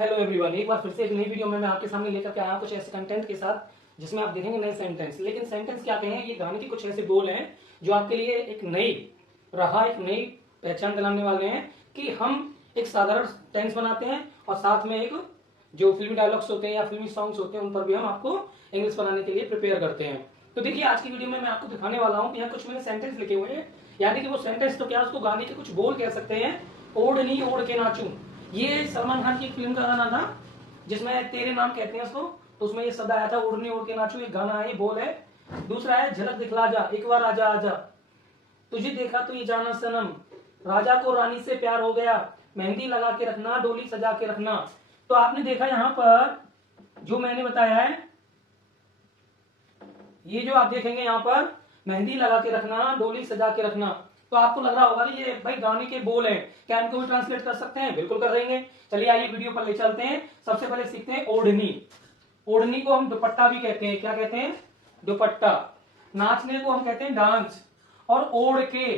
Hello everyone, एक बार फिर से एक नई वीडियो में मैं आपके सामने लेकर के आया हूं कुछ ऐसे कंटेंट के साथ जिसमें आप देखेंगे नए सेंटेंस। लेकिन सेंटेंस क्या कहें, ये गाने के कुछ ऐसे बोल हैं जो आपके लिए एक नई पहचान दिलाने वाले हैं कि हम एक साधारण टेंस बनाते हैं और साथ में एक जो फिल्मी डायलॉग्स होते हैं या फिल्मी सॉन्ग्स होते हैं उन पर भी हम आपको इंग्लिश बनाने के लिए प्रिपेयर करते हैं। तो देखिए, आज की वीडियो में मैं आपको दिखाने वाला हूँ कि यहाँ कुछ मैंने सेंटेंस लिखे हुए हैं, यानी कि वो सेंटेंस तो क्या, उसको गाने के कुछ बोल कह सकते हैं। ओढ़नी ओढ़ के नाचूं, ये सलमान खान की एक फिल्म का गाना था जिसमें तेरे नाम कहते हैं उसको, तो उसमें ये शब्द आया था ओढ़नी ओढ़ के नाचूं। एक गाना है, बोल है। दूसरा है झलक दिखला जा, एक बार आजा आजा, तुझे देखा तो ये जाना सनम, राजा को रानी से प्यार हो गया, मेहंदी लगा के रखना, डोली सजा के रखना। तो आपने देखा यहाँ पर जो मैंने बताया है, ये जो आप देखेंगे यहाँ पर मेहंदी लगा के रखना, डोली सजा के रखना, तो आपको लग रहा होगा कि ये भाई गाने के बोल हैं, क्या इनको भी ट्रांसलेट कर सकते हैं? बिल्कुल कर देंगे। चलिए आइए वीडियो पर ले चलते हैं। सबसे पहले सीखते हैं ओढ़नी। ओढ़नी को हम दुपट्टा भी कहते हैं। क्या कहते हैं? दुपट्टा। नाचने को हम कहते हैं डांस। और ओढ़ के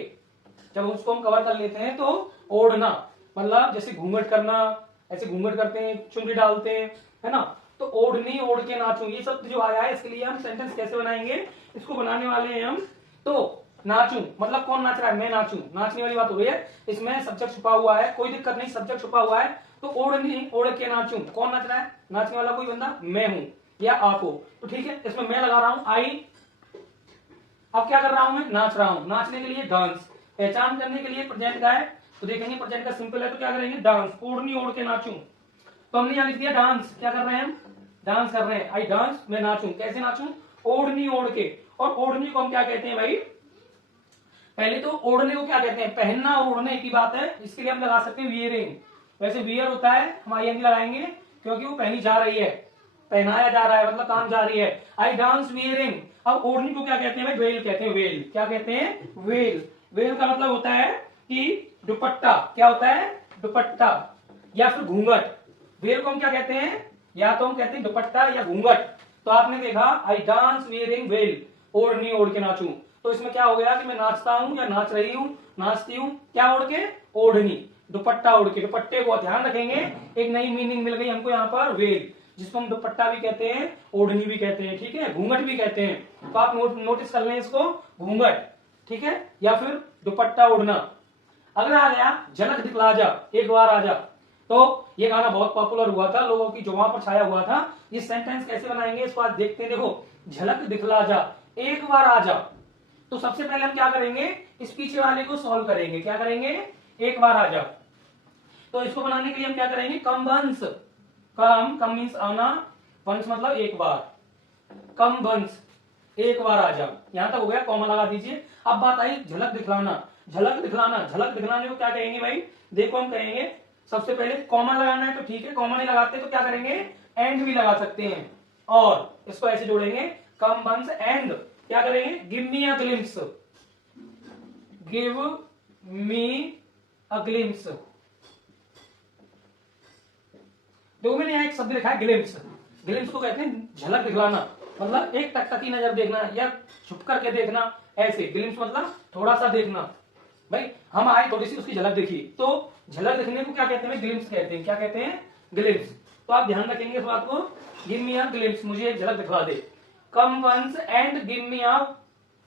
जब उसको हम कवर कर लेते हैं तो ओढ़ना, मतलब जैसे घूंघट करना, ऐसे घूंघट करते हैं, चुनरी डालते हैं, है ना। तो ओढ़नी ओढ़ के नाचूं, ये सब जो आया है इसके लिए हम सेंटेंस कैसे बनाएंगे, इसको बनाने वाले हैं हम। तो नाचूं मतलब कौन नाच रहा है? मैं नाचूं, नाचने वाली बात हो रही है। इसमें सब्जेक्ट छुपा हुआ है, कोई दिक्कत नहीं, सब्जेक्ट छुपा हुआ है। तो ओढ़नी ओढ़ के नाचूं, कौन नाच रहा है? नाचने वाला कोई बंदा, मैं हूं या आप हो। तो ठीक है, इसमें मैं लगा रहा हूं आई। अब क्या कर रहा हूं? मैं नाच रहा हूं। नाचने के लिए डांस, पहचान करने के लिए प्रेजेंट का है, तो देखेंगे प्रेजेंट का सिंपल है तो क्या करेंगे? डांस। ओढ़नी ओढ़ के नाचूं, तो हमने यहां लिख दिया डांस। क्या कर रहे हैं हम? डांस कर रहे हैं। आई डांस, मैं नाचूं। कैसे नाचूं? ओढ़नी ओढ़ के। और ओढ़नी को हम क्या कहते हैं भाई? पहले तो ओढ़ने को क्या कहते हैं? पहनना और ओढ़ने की बात है, इसके लिए हम लगा सकते हैं वियरिंग। वैसे वियर होता है, हम आई लगाएंगे क्योंकि वो पहनी जा रही है, पहनाया जा रहा है, मतलब काम जा रही है। I dance wearing. अब ओढ़नी को क्या कहते हैं भाई? वेल कहते हैं। वेल क्या कहते हैं? वेल। वेल का मतलब होता है कि दुपट्टा। क्या होता है? दुपट्टा या फिर घूंघट। वेल को हम क्या कहते हैं? या तो हम कहते हैं दुपट्टा या घूंघट। तो आपने देखा आई डांस वियरिंग वेल, ओढ़नी ओढ़ के नाचूं। तो इसमें क्या हो गया कि मैं नाचता हूं या नाच रही हूं, नाचती हूं। क्या ओढ़ के? ओढ़नी, दुपट्टा ओढ़ के। दुपट्टे को ध्यान रखेंगे, एक नई मीनिंग मिल गई हमको यहाँ पर, वेल, जिसको हम दुपट्टा भी कहते हैं, ओढ़नी भी कहते हैं, ठीक है, घूंघट भी कहते हैं। तो आप नोटिस कर लें इसको, घूंघट, ठीक है, या फिर दुपट्टा ओढ़ना। अगला आ गया झलक दिखला जा, एक बार आजा। तो ये गाना बहुत पॉपुलर हुआ था, लोगों की जुबान पर छाया हुआ था। ये सेंटेंस कैसे बनाएंगे इसको आज देखते हैं। देखो, झलक दिखला जा, एक बार आजा। तो सबसे पहले हम क्या करेंगे? इस पीछे वाले को सॉल्व करेंगे। क्या करेंगे? एक बार आजा। तो इसको बनाने के लिए हम क्या करेंगे? कम बंस। कम मीन्स आना, वंस मतलब एक बार। कम बंस, एक बार आजा। यहां तक हो गया, कॉमा लगा दीजिए। अब बात आई झलक दिखलाना। झलक दिखलाना, झलक दिखलाने को क्या कहेंगे भाई? देखो, हम कहेंगे सबसे पहले कॉमा लगाना है तो ठीक है, कॉमा नहीं लगाते तो क्या करेंगे? एंड भी लगा सकते हैं, और इसको ऐसे जोड़ेंगे, कम बंस एंड क्या करेंगे? Give me a glimpse. Give me a glimpse. देखो, मैंने यहाँ एक शब्द लिखा है ग्लिम्स। ग्लिम्स को कहते हैं झलक दिखलाना, मतलब एक टकटकी नजर देखना या छुप करके देखना, ऐसे। ग्लिम्स मतलब थोड़ा सा देखना। भाई हम आए, थोड़ी सी उसकी झलक देखी, तो झलक दिखने को क्या कहते हैं? ग्लिम्स कहते हैं। क्या कहते हैं? ग्लिम्स। तो आप ध्यान रखेंगे इस बात को, गिव मी अ ग्लिम्स, मुझे एक झलक दिखला दे। Come once and give me a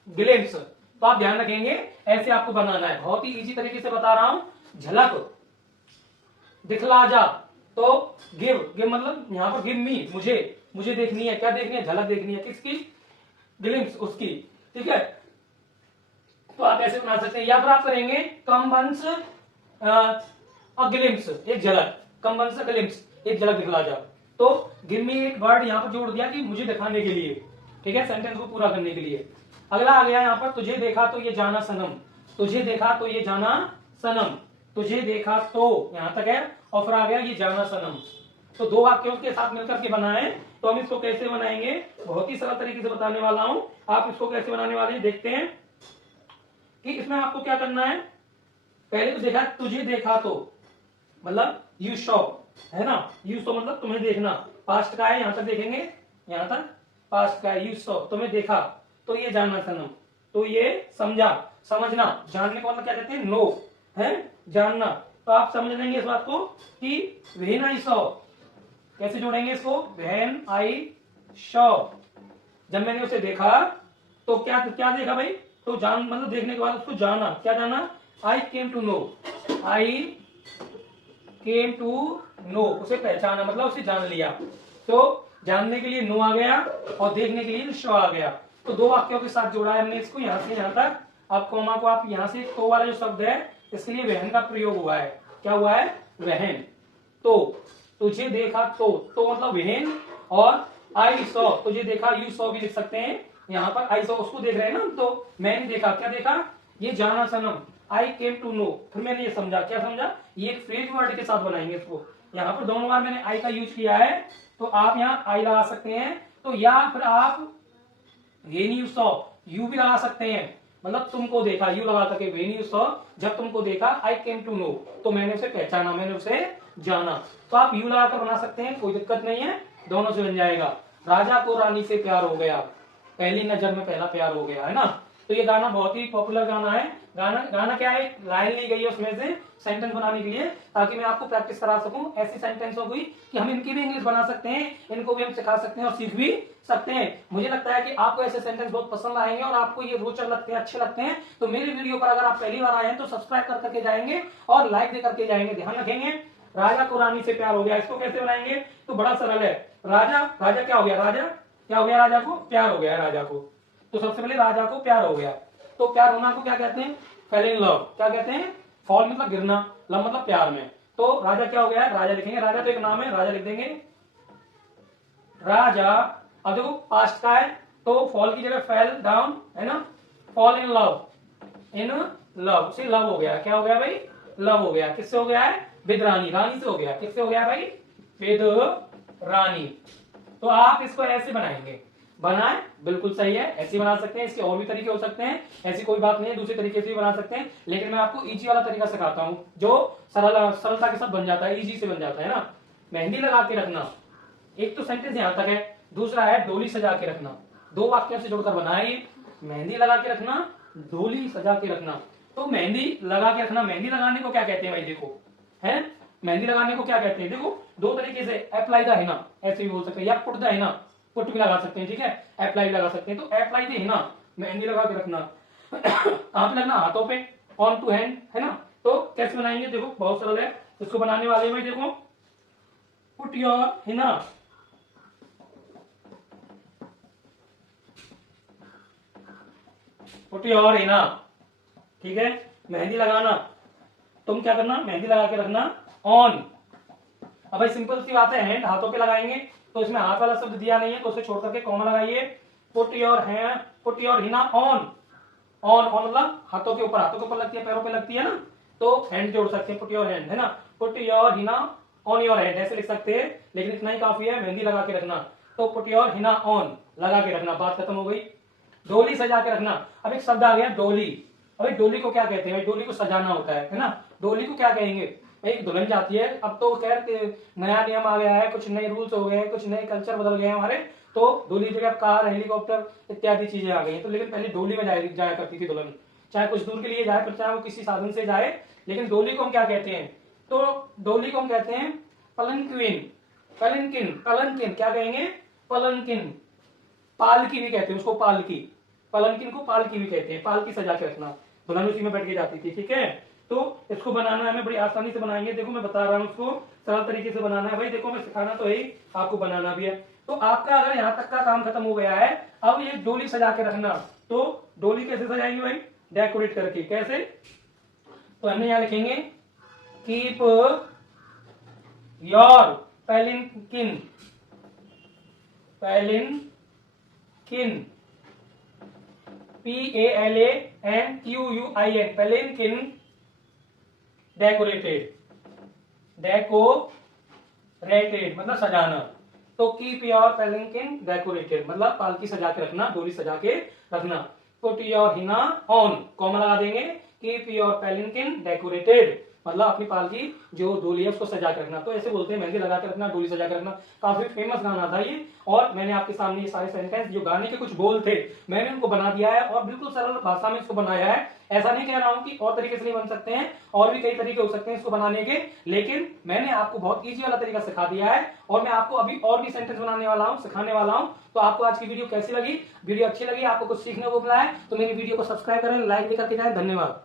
glimpse. तो आप ध्यान रखेंगे, ऐसे आपको बनाना है। बहुत ही इजी तरीके से बता रहा हूं। झलक दिखला जा, तो गिव मतलब यहां पर गिव मी, मुझे देखनी है। क्या देखनी है? झलक देखनी है। किसकी? ग्लिम्स, उसकी, ठीक है। तो आप ऐसे बना सकते हैं, या फिर आप करेंगे कम वंस अ ग्लिम्स, एक झलक। कम वंस अ ग्लिम्स, एक झलक दिखला जा। तो गिव मी एक वर्ड यहां पर जोड़ दिया कि मुझे दिखाने के लिए, ठीक है, सेंटेंस को पूरा करने के लिए। अगला आ गया यहाँ पर, तुझे देखा तो ये जाना सनम। तुझे देखा तो ये जाना सनम, तुझे देखा तो, यहां तक है, और फिर आ गया ये जाना सनम। तो दो वाक्यों के साथ मिलकर के बना है। तो हम इसको कैसे बनाएंगे? बहुत ही सरल तरीके से बताने वाला हूं। आप इसको कैसे बनाने वाले हैं देखते हैं। कि इसमें आपको क्या करना है? पहले तो देखा, तुझे देखा तो मतलब यू सॉ, है ना। यू सॉ मतलब तुम्हें देखना, पास्ट का है, यहां तक देखेंगे, यहां तक पास्ट का है। यू सॉ, तुम्हें देखा, तो ये जानना सनम, तो ये समझा, समझना। जानने को मतलब क्या कहते हैं? नो, है, जानना। तो आप समझ लेंगे इस बात को कि व्हेन आई सॉ, कैसे जोड़ेंगे इसको? व्हेन आई सॉ, जब मैंने उसे देखा तो क्या क्या देखा भाई? तो जान मतलब देखने के बाद उसको जाना, क्या जाना? I came to know, I came to know, उसे पहचाना मतलब उसे जान लिया। तो जानने के लिए नो आ गया और देखने के लिए शो आ गया। तो दो वाक्यों के साथ जोड़ा है हमने इसको यहां से यहां तक। अब कॉमा को आप यहां से तो वाला जो शब्द है इसके लिए वहन का प्रयोग हुआ है। क्या हुआ है? वहन। तो तुझे देखा तो मतलब वहन, और आई सॉ तुझे देखा, यू सॉ भी लिख सकते हैं यहाँ पर। आई सॉ उसको देख रहे हैं ना, तो मैंने देखा, क्या देखा? ये जाना सनम, आई केम टू नो, फिर मैंने ये समझा, क्या समझा? ये एक फ्रेज वर्ड के साथ बनाएंगे इसको। यहाँ पर दोनों बार मैंने आई का यूज किया है, तो आप यहाँ आई लगा सकते हैं। तो या फिर आप व्हेन यू सॉ, यू भी लगा सकते हैं, मतलब तुमको देखा, यू लगा करके व्हेन यू सॉ, जब तुमको देखा, आई केम टू नो, तो मैंने उसे पहचाना, मैंने उसे जाना। तो आप यू लगाकर बना सकते हैं, कोई दिक्कत नहीं है, दोनों से बन जाएगा। राजा को रानी से प्यार हो गया, पहली नजर में पहला प्यार हो गया, है ना। तो ये गाना बहुत ही पॉपुलर गाना है। गाना क्या है? लाइन ली गई है उसमें से सेंटेंस बनाने के लिए, ताकि मैं आपको प्रैक्टिस करा सकूं ऐसी सेंटेंसों की कि हम इनकी भी इंग्लिश बना सकते हैं, इनको भी हम सिखा सकते हैं और सीख भी सकते हैं। मुझे लगता है कि आपको ऐसे सेंटेंस बहुत पसंद आएंगे और आपको ये रोचक लगते हैं, अच्छे लगते हैं। तो मेरी वीडियो पर अगर आप पहली बार आए हैं तो सब्सक्राइब कर करके जाएंगे और लाइक दे करके जाएंगे। ध्यान रखेंगे, राजा को रानी से प्यार हो गया, इसको कैसे बनाएंगे? तो बड़ा सरल है। राजा, राजा क्या हो गया? राजा क्या हो गया? राजा को प्यार हो गया, राजा को। तो सबसे पहले राजा को प्यार हो गया, तो प्यार होना को क्या कहते हैं? Fail in love. क्या कहते हैं? फॉल मतलब गिरना, लव मतलब प्यार में। तो राजा क्या हो गया? राजा लिखेंगे, राजा तो एक नाम है, राजा लिख देंगे राजा। अब देखो पास्ट का है, तो फॉल की जगह फेल डाउन, है ना। Fall in love, in love से लव हो गया, क्या हो गया भाई? लव हो गया। किससे हो गया है? विद रानी, रानी से हो गया। किससे हो गया भाई? विद रानी। तो आप इसको ऐसे बनाएंगे, बनाए बिल्कुल सही है, ऐसे बना सकते हैं। इसके और भी तरीके हो सकते हैं, ऐसी कोई बात नहीं है, दूसरे तरीके से भी बना सकते हैं, लेकिन मैं आपको इजी वाला तरीका सिखाता हूं जो सरलता के साथ बन जाता है, इजी से बन जाता है ना। मेहंदी लगा के रखना, एक तो सेंटेंस यहां तक है, दूसरा है डोली सजा के रखना। दो वाक्यों से जुड़कर बना है ये, मेहंदी लगा के रखना, डोली सजा के रखना। तो मेहंदी लगा के रखना, मेहंदी लगाने को क्या कहते हैं भाई? देखो है, मेहंदी लगाने को क्या कहते हैं? देखो दो तरीके से, अप्लाई द हिना ऐसे भी बोल सकते हैं, या पुट द हिना, पुट भी लगा सकते हैं, ठीक है, अप्लाई लगा सकते हैं। तो अप्लाई द हिना, मेहंदी लगा के रखना। आप लगना हाथों पे, ऑन टू हैंड, है ना। तो कैसे बनाएंगे? देखो बहुत सरल है, इसको बनाने वाले में देखो, put your Hina, put your Hina, ठीक है, मेहंदी लगाना। तुम क्या करना? मेहंदी लगा के रखना, ऑन। अब भाई सिंपल सी बात है, हैंड हाथों पे लगाएंगे, तो इसमें हाथ वाला शब्द दिया नहीं है, तो उसे छोड़ करके कॉमा लगाइए। Put your hand, put your Hina on, on, on मतलब हाथों के ऊपर, हाथों के ऊपर लगती है, पैरों पे लगती है ना, तो हैंड जोड़ सकते हैं, पुट योर हैंड, है ना। Put your Hina on your hand ऐसे लिख सकते हैं, लेकिन इतना ही काफी है, मेहंदी लगा के रखना। तो पुट योर हिना ऑन, लगा के रखना, बात खत्म हो गई। डोली सजा के रखना, अब एक शब्द आ गया डोली। अभी डोली को क्या कहते हैं? डोली को सजाना होता है ना। डोली को क्या कहेंगे? एक दुल्हन जाती है, अब तो खैर नया नियम आ गया है, कुछ नए रूल्स हो गए हैं, कुछ नए कल्चर बदल गए हैं हमारे, तो डोली जगह कार, हेलीकॉप्टर इत्यादि चीजें आ गई हैं। तो लेकिन पहले डोली में जाया करती थी दुल्हन, चाहे कुछ दूर के लिए जाए, फिर चाहे वो किसी साधन से जाए। लेकिन डोली को हम क्या कहते हैं? तो डोली को हम कहते हैं पलनक्विन, पलनकिन, पलनकिन क्या कहेंगे? पलनकिन। पालकी भी कहते हैं उसको, पालकी, पलनकिन को पालकी भी कहते हैं। पालकी सजा के रखना, दुल्हन उसी में बैठ के जाती थी, ठीक है। तो इसको बनाना हमें बड़ी आसानी से बनाएंगे, देखो मैं बता रहा हूँ, उसको सरल तरीके से बनाना है भाई। देखो मैं सिखाना तो है ही, आपको बनाना भी है। तो आपका अगर यहाँ तक का काम खत्म हो गया है, अब ये डोली सजा के रखना। तो डोली कैसे सजाएंगे भाई? डेकोरेट करके। कैसे? तो हमने यहाँ लिखेंगे keep your palanquin, palanquin, PALANQUIN, palanquin decorated, decorated मतलब सजाना। तो कीप योर पैलिनकिन डेकोरेटेड मतलब पालकी सजा के रखना, डोली सजा के रखना। Put your Hina on, comma लगा देंगे, कीप योर पैलिनकिन डेकोरेटेड मतलब अपनी पालकी जो डोली है उसको सजा के रखना। तो ऐसे बोलते हैं मेहंदी लगा के रखना, डोली सजा के रखना। काफी फेमस गाना था ये, और मैंने आपके सामने ये सारे सेंटेंस जो गाने के कुछ बोल थे मैंने उनको बना दिया है और बिल्कुल सरल भाषा में इसको बनाया है। ऐसा नहीं कह रहा हूं कि और तरीके से नहीं बन सकते हैं, और भी कई तरीके हो सकते हैं इसको बनाने के, लेकिन मैंने आपको बहुत ईजी वाला तरीका सिखा दिया है और मैं आपको अभी और भी सेंटेंस बनाने वाला हूं, सिखाने वाला हूं। तो आपको आज की वीडियो कैसी लगी? वीडियो अच्छी लगी, आपको कुछ सीखने को मिला है तो मेरी वीडियो को सब्सक्राइब करें, लाइक भी करके जाएं। धन्यवाद।